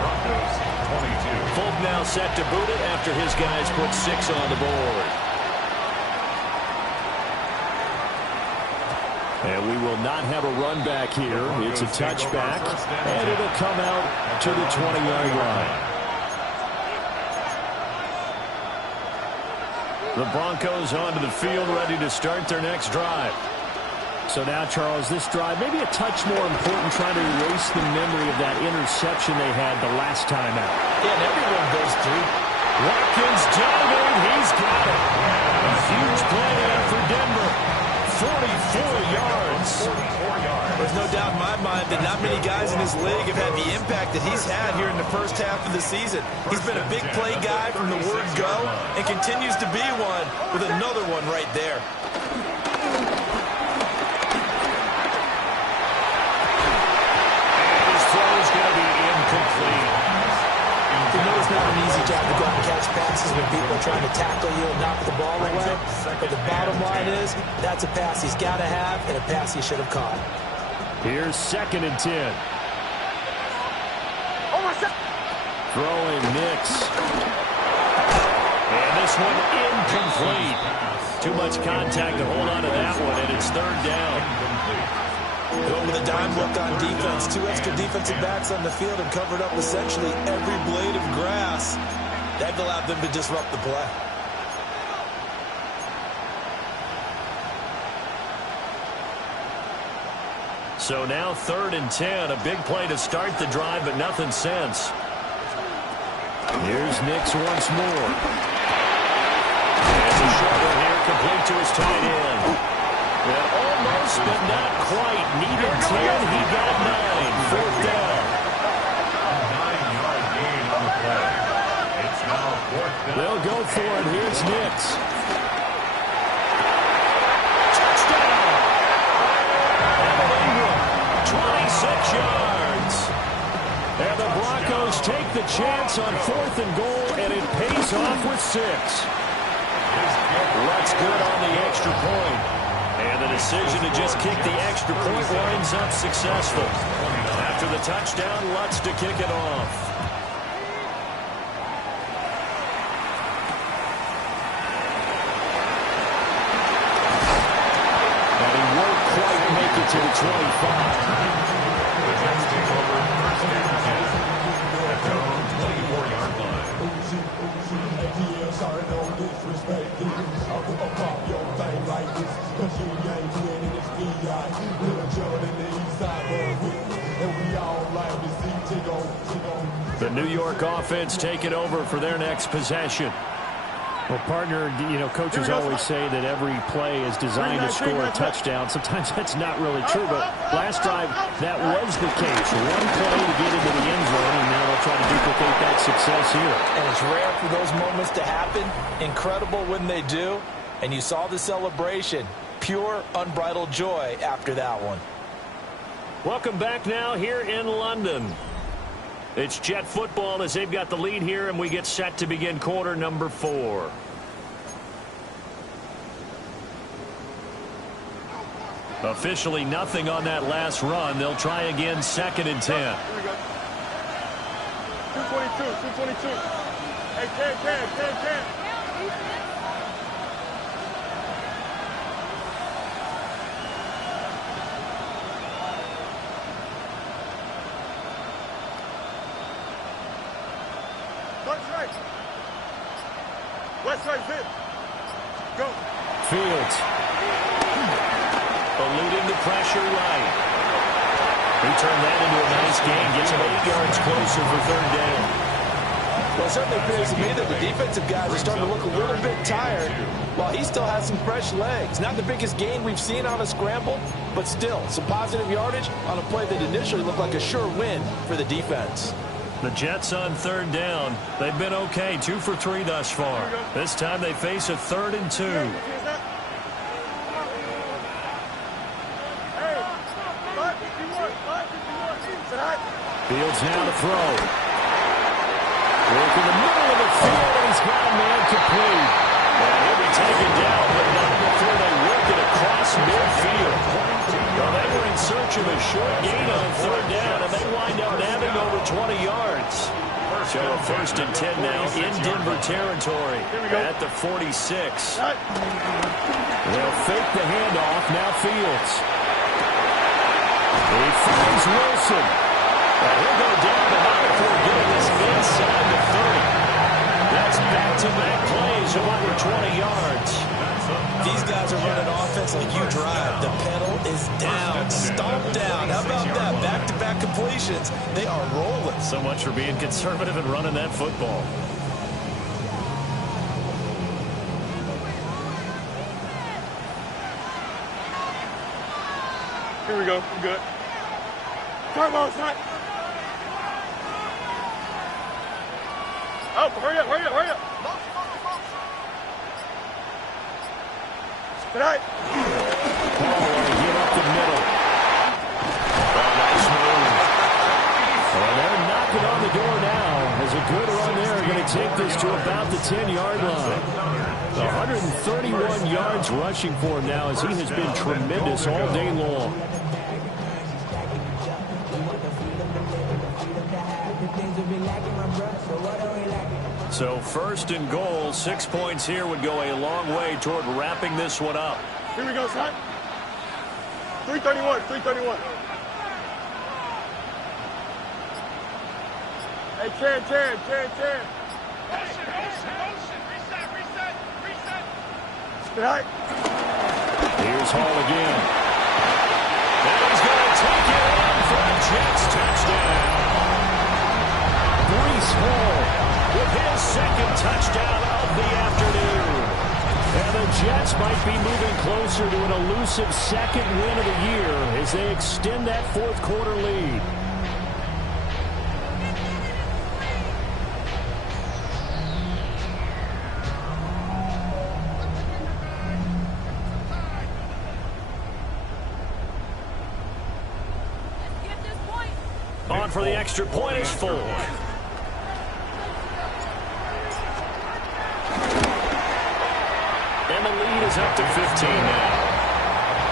Broncos 22. Fulton now set to boot it after his guys put 6 on the board. And we will not have a run back here. It's a touchback, and it'll come out to the 20-yard line. The Broncos onto the field, ready to start their next drive. So now, Charles, this drive maybe a touch more important, trying to erase the memory of that interception they had the last time out. Yeah, and everyone goes through. Watkins diving, he's got it. A huge play there for Denver. 44 yards. There's no doubt in my mind that not many guys in this league have had the impact that he's had here in the first half of the season. He's been a big play guy from the word go and continues to be one with another one right there. His throw is going to be incomplete. You know it's not an easy job to go out and catch passes when people are trying to tackle you and knock the ball away. But the bottom line is, that's a pass he's got to have and a pass he should have caught. Here's 2nd and 10. Throwing Nix. And this one incomplete. Too much contact to hold on to that one, and it's 3rd down. Going with a dime look on defense. 2 extra defensive backs on the field and covered up essentially every blade of grass. That allowed them to disrupt the play. So now 3rd and 10. A big play to start the drive, but nothing since. Here's Nix once more. It's a short one here, complete to his tight end. Well, almost, but not quite. Needed 10, he got 9. 4th down. 9-yard gain on the play. It's now 4th down. They'll go for it. Here's Nix. Touchdown! Evan Ingram, 26 yards. And the Broncos take the chance on 4th and goal, and it pays off with 6. Lutz good on the extra point. And the decision to just kick the extra point winds up successful. After the touchdown, Lutz to kick it off. And he won't quite make it to the 25. The Jets take over 1st and 10 at their own 24-yard line. The New York offense taking over for their next possession. Well, partner, you know, coaches always say that every play is designed to score a touchdown. Sometimes that's not really true, but last drive, that was the case. One play to get into the end zone, and now they'll try to duplicate that success here. And it's rare for those moments to happen. Incredible when they do. And you saw the celebration. Pure, unbridled joy after that one. Welcome back now here in London. It's Jet football as they've got the lead here, and we get set to begin quarter number 4. Officially nothing on that last run. They'll try again, 2nd and 10. Here we go. 222. Hey, Cam. West side, fit. Go. Fields. Eluding the pressure right. He turned that into a nice gain. Gets him 8 yards closer for 3rd down. Well, it certainly appears to me that the defensive guys are starting to look a little bit tired while he still has some fresh legs. Not the biggest gain we've seen on a scramble, but still some positive yardage on a play that initially looked like a sure win for the defense. The Jets on 3rd down. They've been okay, 2 for 3 thus far. This time they face a 3rd and 2. Hey, Fields now to throw. Work in the middle of the field, and he's got a man complete. And he'll be taken down, but not before they work it across midfield. Well, they were in search of a short gain on third down, and they wind up nabbing over 20 yards. So a 1st and 10 now in Denver territory at the 46. They'll fake the handoff. Now Fields. He finds Wilson. And he'll go down the line before getting this inside the 30. That's back-to-back plays of over 20 yards. These guys are running offense like you drive. The pedal is down, stomped down. How about that? Back-to-back completions. They are rolling. So much for being conservative and running that football. Here we go. We're good. Come on, son. Oh, hurry up, hurry up, hurry up. Tonight. Ball on to get up the middle. Oh, nice move. Well, they're knocking on the door now. As a good run there, going to take this to about the 10-yard line. 131 yards rushing for him now, as he has been tremendous all day long. So 1st and goal, 6 points here would go a long way toward wrapping this one up. Here we go, son. 331, 331. Hey, Chan. Tonight. Here's Hall again. And he's going to take it in for a Jets touchdown. Breece Hall with his 2nd touchdown of the afternoon. And the Jets might be moving closer to an elusive 2nd win of the year as they extend that 4th quarter lead. On for the extra point is Folk. And the lead is up to 15 now.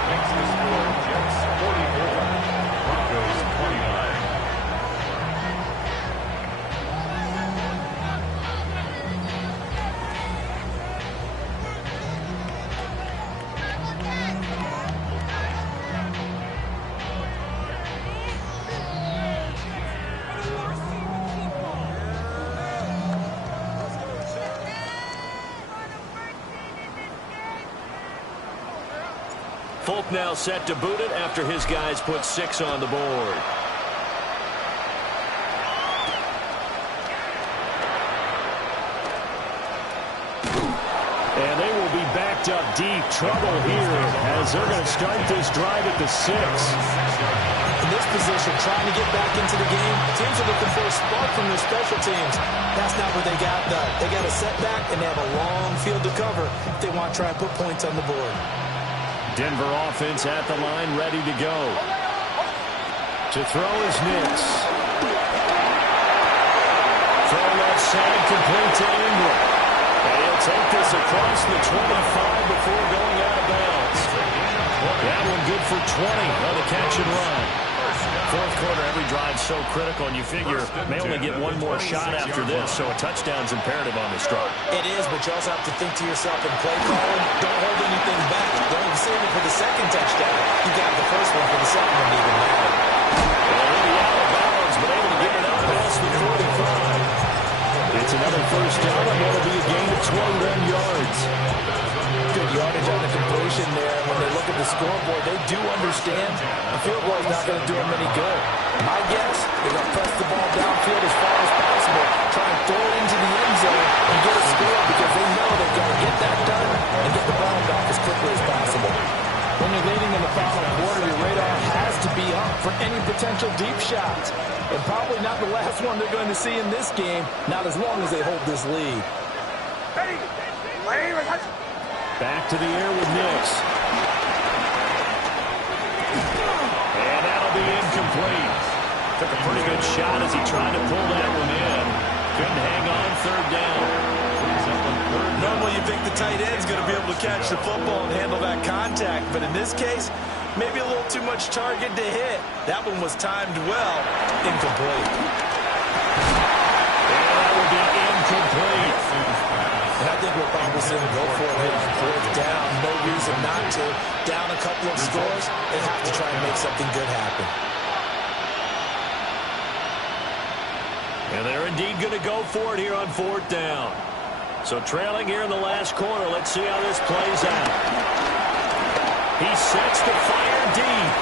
Makes the score Jets 44, Broncos 29. Folk now set to boot it after his guys put 6 on the board. And they will be backed up deep. Trouble here as they're going to start this drive at the 6. In this position, trying to get back into the game, teams are looking for a spark from their special teams. That's not what they got done. They got a setback, and they have a long field to cover if they want to try and put points on the board. Denver offense at the line, ready to go. To throw is Nix. Throw left side, complete to Ingram. And he'll take this across the 25 before going out of bounds. That one good for 20 on the catch and run. 4th quarter, every drive's so critical, and you figure may only get one more shot after this, so a touchdown's imperative on this drive. It is, but you also have to think to yourself in play calling, don't hold anything back. Don't even save it for the 2nd touchdown. You got the 1st one for the 2nd one to even matter. And he'll be out of bounds, but able to get it up past the 45. It's another 1st down, and that'll be a gain of 21 yards. Good yardage on the completion there. When they look at the scoreboard, they do understand the field goal is not going to do them any good. My guess, they're going to press the ball downfield as far as possible, try and throw it into the end zone and get a score because they know they've got to get that done and get the ball off as quickly as possible. When you're leading in the final quarter, your radar has to be up for any potential deep shots. And probably not the last one they're going to see in this game, not as long as they hold this lead. Back to the air with Nix. And that'll be incomplete. Took a pretty good shot as he tried to pull that one in. Couldn't hang on third down. Normally you think the tight end's going to be able to catch the football and handle that contact, but in this case, maybe a little too much target to hit. That one was timed well. Incomplete. And that will be incomplete. And I think we're probably seeing go for it here on fourth down. No reason not to. Down a couple of scores, they have to try and make something good happen. And they're indeed going to go for it here on fourth down. So trailing here in the last quarter. Let's see how this plays out. He sets to fire deep.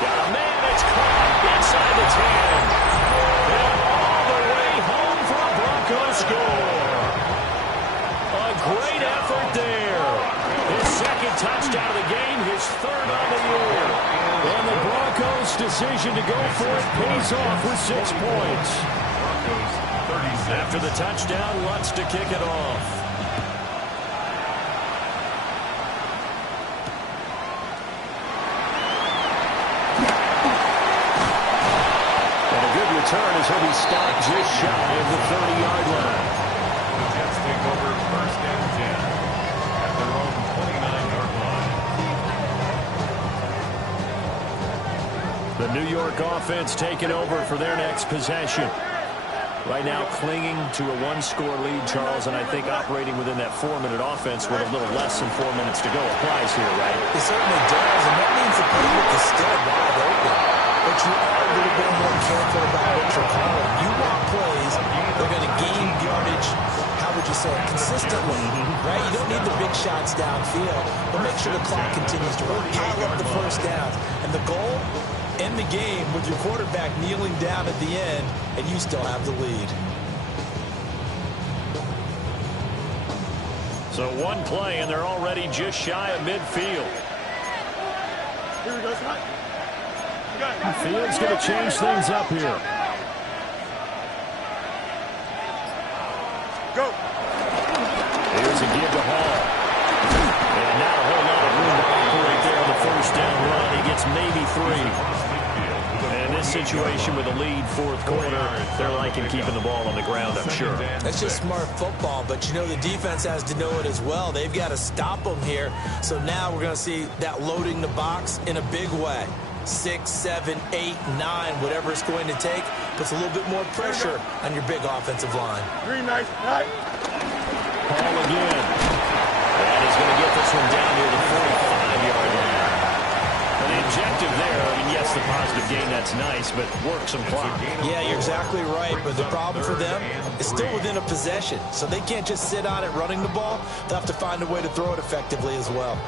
Got a man that's caught inside the 10. And all the way home for a Broncos score. A great effort there. His second touchdown of the game, his third on the year. And the Broncos' decision to go for it pays off with 6 points. After the touchdown, wants to kick it off. And a good return as he'll be stopped just shy of the 30-yard line. The Jets take over first and 10 at their own 29-yard line. The New York offense taking over for their next possession. Right now clinging to a one-score lead, Charles, and I think operating within that 4-minute offense with a little less than 4 minutes to go applies here, right? It certainly does, and that means the playbook is still wide open. But you are a little bit more careful about what you're calling. You want plays that are going to gain yardage, how would you say it, consistently, right? You don't need the big shots downfield, but make sure the clock continues to run. Pile up the first downs. And the goal? End the game with your quarterback kneeling down at the end, and you still have the lead. So one play, and they're already just shy of midfield. Here we go, Scott. Field's going to change things up here. Go. Here's a give to Hall. And not a whole lot of room to operate there on the first down run. He gets maybe 3. And this situation with a lead fourth quarter, they're liking keeping the ball on the ground, I'm sure. That's just smart football, but you know the defense has to know it as well. They've got to stop them here. So now we're going to see that loading the box in a big way. 6, 7, 8, 9, whatever it's going to take, puts a little bit more pressure on your big offensive line. Green, nice. Right. Hall again. And he's going to get this one down near the 45-yard line. And the objective there, I mean, yes, the positive gain, that's nice, but work some clock. Yeah, you're exactly right, but the problem for them is still within a possession, so they can't just sit on it running the ball. They'll have to find a way to throw it effectively as well.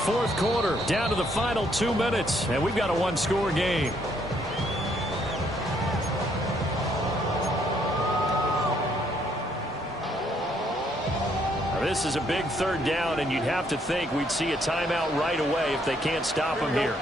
Fourth quarter, down to the final 2 minutes, and we've got a one-score game. Now, this is a big third down, and you'd have to think we'd see a timeout right away if they can't stop him here.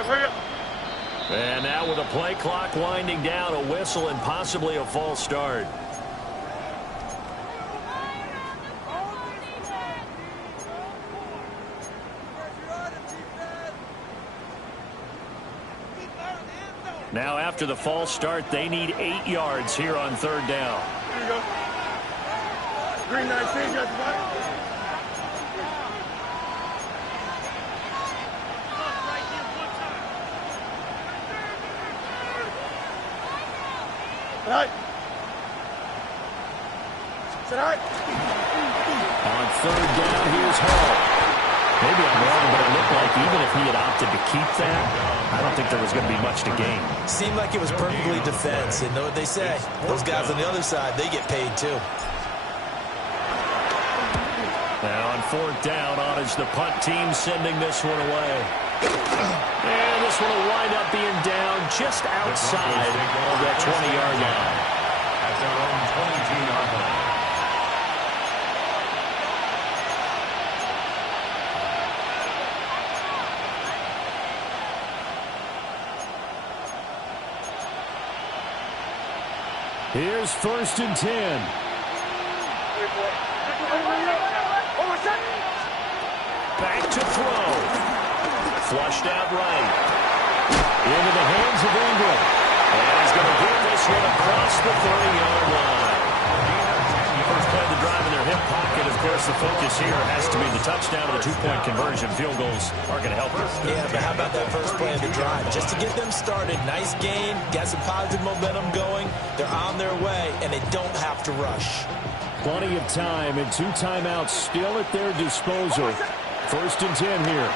Hurry up. And now with a play clock winding down, a whistle and possibly a false start. Now after the false start, they need 8 yards here on third down. Here we go. Green, nice. Change up, right? Right. Sit right. On third down, here's Hall. Maybe I'm wrong, but it looked like even if he had opted to keep that, I don't think there was going to be much to gain. Seemed like it was perfectly defense, and know what they say. Those guys on the other side, they get paid too. Now on fourth down, on is the punt team sending this one away. And this one will wind up being down just outside of that 20-yard line. At their own 22-yard line. Here's 1st and 10. Back to throw. Flushed out right. Into the hands of Ingram. And he's going to get this one across the 30-yard line. First play of the drive in their hip pocket. Of course, the focus here has to be the touchdown or the two-point conversion. Field goals are going to help us. Yeah, but how about that first play of the drive? Just to get them started. Nice gain. Got some positive momentum going. They're on their way, and they don't have to rush. Plenty of time and 2 timeouts still at their disposal. 1st and 10 here.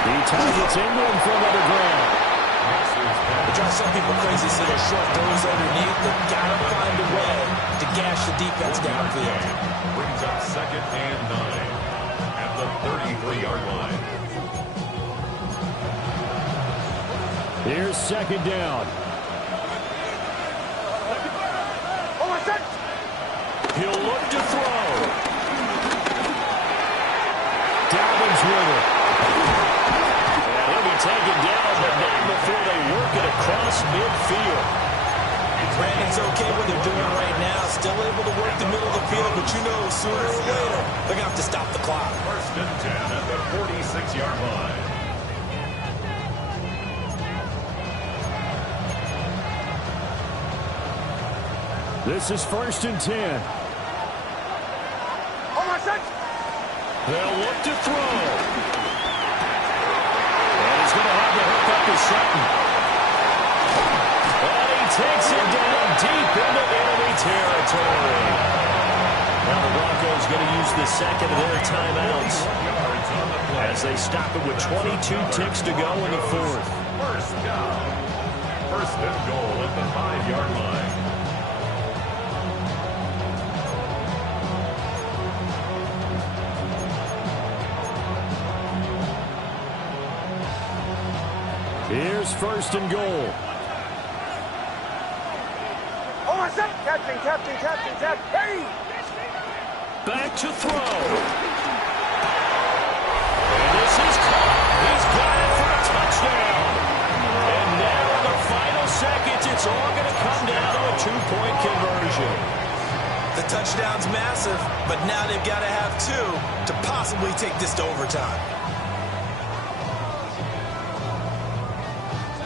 He targets Ingram for another grab. It drives some people crazy, so they're short throws underneath. They've got to find a way to gash the defense downfield. Brings up 2nd and 9 at the 33-yard line. Here's 2nd down. He'll look to throw. Dalvin's with it. And he'll be taken down, but not before they work it across midfield. Brandon's okay what they're doing right now. Still able to work the middle of the field, but you know sooner or later they're going to have to stop the clock. 1st and 10 at the 46-yard line. This is 1st and 10. They'll look to throw. And he's going to have to hook up his Sutton. And he takes it down deep into enemy territory. Now the Broncos going to use the second of their timeouts as they stop it with 22 ticks to go in the 4th. First down. 1st and goal at the 5-yard line. Here's 1st and goal. Hey! Back to throw. And this is caught. He's got it for a touchdown. And now in the final seconds, it's all going to come down to a 2-point conversion. The touchdown's massive, but now they've got to have 2 to possibly take this to overtime.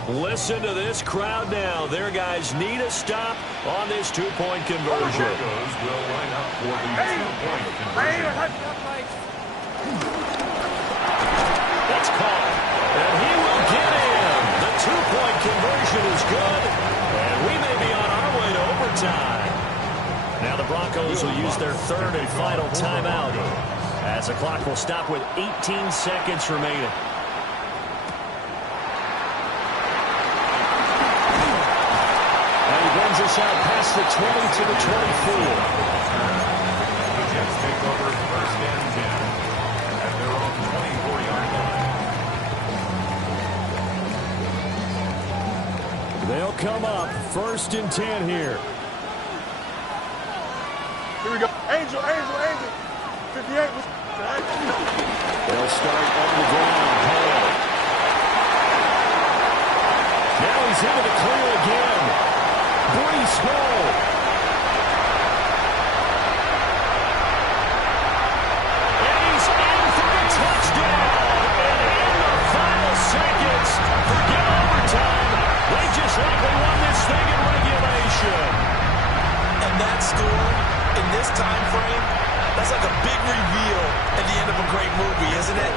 Listen to this crowd now. Their guys need a stop on this 2-point conversion. Broncos will line up for the 2-point conversion. That's caught. And he will get in. The 2-point conversion is good. And we may be on our way to overtime. Now the Broncos will use their 3rd and final timeout as the clock will stop with 18 seconds remaining. Brings us out past the 20 to the 24. The Jets take over 1st and 10 at their own 24-yard line. They'll come up 1st and 10 here. Here we go. Angel. 58. They'll start on the ground. Hall. Now he's into the clear again. Brees Hall. And he's in for the touchdown. And in the final seconds, forget overtime. They just likely won this thing in regulation. And that score in this time frame, that's like a big reveal at the end of a great movie, isn't it?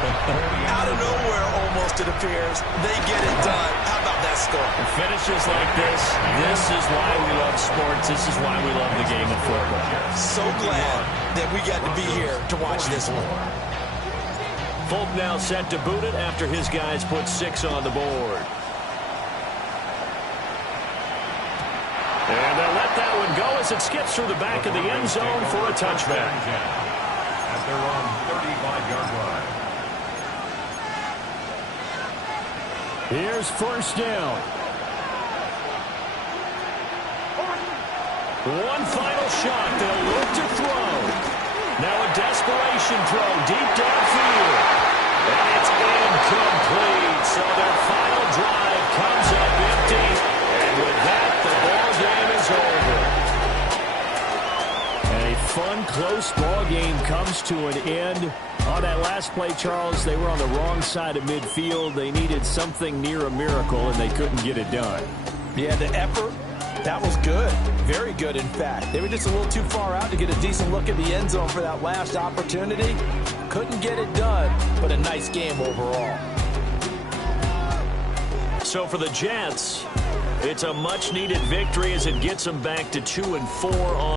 Out of nowhere, almost, it appears. They get it done. How about that score? Finishes like this is why we love sports. This is why we love the game of football. So glad that we got to be here to watch this one. Folk now set to boot it after his guys put 6 on the board. And they'll let that one go as it skips through the back of the end zone for a touchback. At their own 35-yard line. Here's first down. One final shot. They'll look to throw. Now a desperation throw deep downfield. And it's incomplete. So their final drive comes up empty. And with that, the ball game is over. And a fun, close ball game comes to an end. On that last play, Charles, they were on the wrong side of midfield. They needed something near a miracle, and they couldn't get it done. Yeah, the effort, that was good. Very good, in fact. They were just a little too far out to get a decent look at the end zone for that last opportunity. Couldn't get it done, but a nice game overall. So for the Jets, it's a much-needed victory as it gets them back to 2-4 on